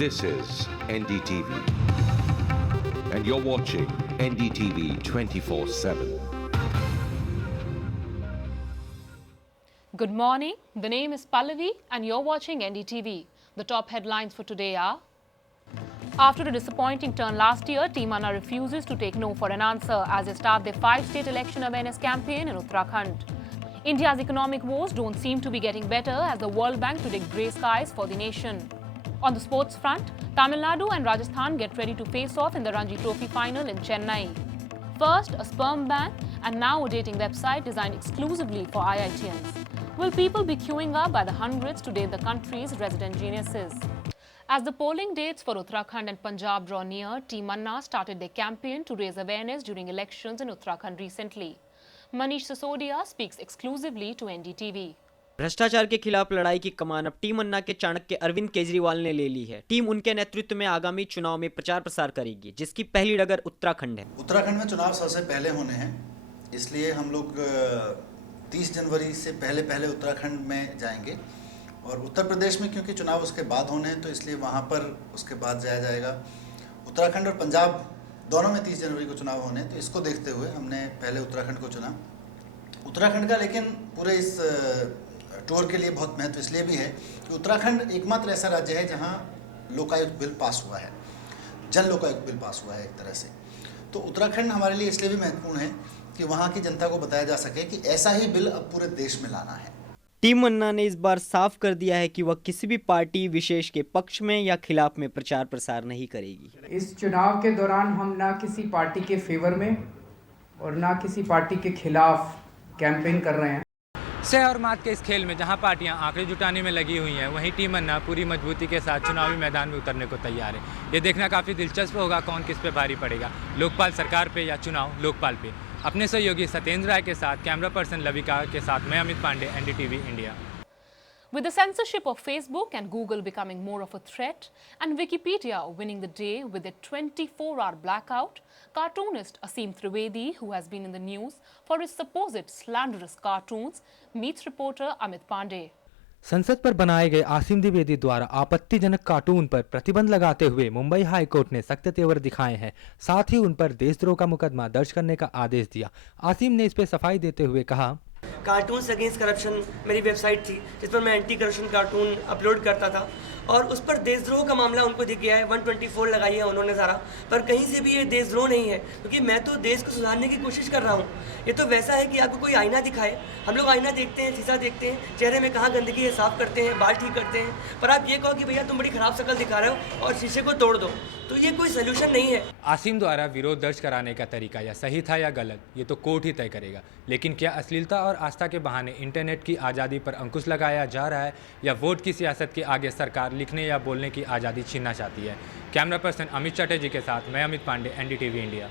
This is NDTV, and you're watching NDTV 24/7. Good morning. The name is Pallavi and you're watching NDTV. The top headlines for today are: after a disappointing turn last year, Team Anna refuses to take no for an answer as they start their 5-state election awareness campaign in Uttarakhand. India's economic woes don't seem to be getting better as the World Bank predict grey skies for the nation. On the sports front, Tamil Nadu and Rajasthan get ready to face off in the Ranji Trophy final in Chennai. First, a sperm bank, and now a dating website designed exclusively for IITians. Will people be queuing up by the hundreds to date the country's resident geniuses? As the polling dates for Uttarakhand and Punjab draw near, Team Anna started their campaign to raise awareness during elections in Uttarakhand recently. Manish Sisodia speaks exclusively to NDTV. भ्रष्टाचार के खिलाफ लड़ाई की कमान अब team अन्ना के चाणक्य अरविंद केजरीवाल ने ले ली है। टीम उनके नेतृत्व में आगामी चुनाव में प्रचार प्रसार करेगी, जिसकी पहली डगर उत्तराखंड है। उत्तराखंड में चुनाव सबसे पहले होने हैं, इसलिए हम लोग 30 जनवरी से पहले उत्तराखंड में जाएंगे। और उत्तर प्रदेश में क्योंकि चुनाव उसके बाद होने हैं, तो इसलिए वहाँ पर उसके बाद जाया जाएगा। उत्तराखंड और पंजाब दोनों में 30 जनवरी को चुनाव होने हैं, तो इसको देखते हुए हमने पहले उत्तराखंड को चुना। उत्तराखंड का लेकिन पूरे इस टूर के लिए बहुत महत्व इसलिए भी है कि उत्तराखंड एकमात्र ऐसा राज्य है जहाँ लोकायुक्त बिल पास हुआ है, जन लोकायुक्त बिल पास हुआ है एक तरह से। तो उत्तराखंड हमारे लिए इसलिए भी महत्वपूर्ण है कि वहाँ की जनता को बताया जा सके कि ऐसा ही बिल अब पूरे देश में लाना है। टीम अन्ना ने इस बार साफ कर दिया है कि वह किसी भी पार्टी विशेष के पक्ष में या खिलाफ में प्रचार प्रसार नहीं करेगी। इस चुनाव के दौरान हम ना किसी पार्टी के फेवर में और ना किसी पार्टी के खिलाफ कैंपेन कर रहे हैं। सह और मात के इस खेल में जहां पार्टियां आंकड़े जुटाने में लगी हुई हैं, वहीं टीम अन्ना पूरी मजबूती के साथ चुनावी मैदान में उतरने को तैयार है। ये देखना काफ़ी दिलचस्प होगा कौन किस पे भारी पड़ेगा, लोकपाल सरकार पे या चुनाव लोकपाल पे। अपने सहयोगी सत्येंद्र राय के साथ कैमरा पर्सन लविका के साथ मैं Amit Pandey, NDTV India. With the censorship of Facebook and Google becoming more of a threat and Wikipedia winning the day with a 24-hour blackout, cartoonist Asim Trivedi, who has been in the news for his supposed slanderous cartoons, meets reporter Amit Pandey. संसद पर बनाए गए आसिम द्विवेदी द्वारा आपत्तिजनक cartoon पर प्रतिबंध लगाते हुए मुंबई हाई कोर्ट ने सख्त तेवर दिखाए हैं। साथ ही उन पर देशद्रोह का मुकदमा दर्ज करने का आदेश दिया। आसिम ने इस पर सफाई देते हुए कहा, कार्टून्स अगेंस्ट करप्शन मेरी वेबसाइट थी जिस पर मैं एंटी करप्शन कार्टून अपलोड करता था और उस पर देशद्रोह का मामला उनको दिख गया है। 124 लगाई है उन्होंने सारा, पर कहीं से भी ये देशद्रोह नहीं है क्योंकि मैं तो देश को सुधारने की कोशिश कर रहा हूँ। ये तो वैसा है कि आपको कोई आईना दिखाए, हम लोग आईना देखते हैं, शीशा देखते हैं, चेहरे में कहाँ गंदगी है साफ करते हैं, बाल ठीक करते हैं, पर आप ये कहो कि भैया तुम बड़ी खराब शक्ल दिखा रहे हो और शीशे को तोड़ दो, तो ये कोई सोल्यूशन नहीं है। आसिम द्वारा विरोध दर्ज कराने का तरीका या सही था या गलत, ये तो कोर्ट ही तय करेगा। लेकिन क्या अश्लीलता और आस्था के बहाने इंटरनेट की आज़ादी पर अंकुश लगाया जा रहा है या वोट की सियासत के आगे सरकार लिखने या बोलने की आज़ादी छीनना चाहती है? कैमरा पर्सन अमित चटर्जी के साथ मैं अमित पांडे, NDTV इंडिया।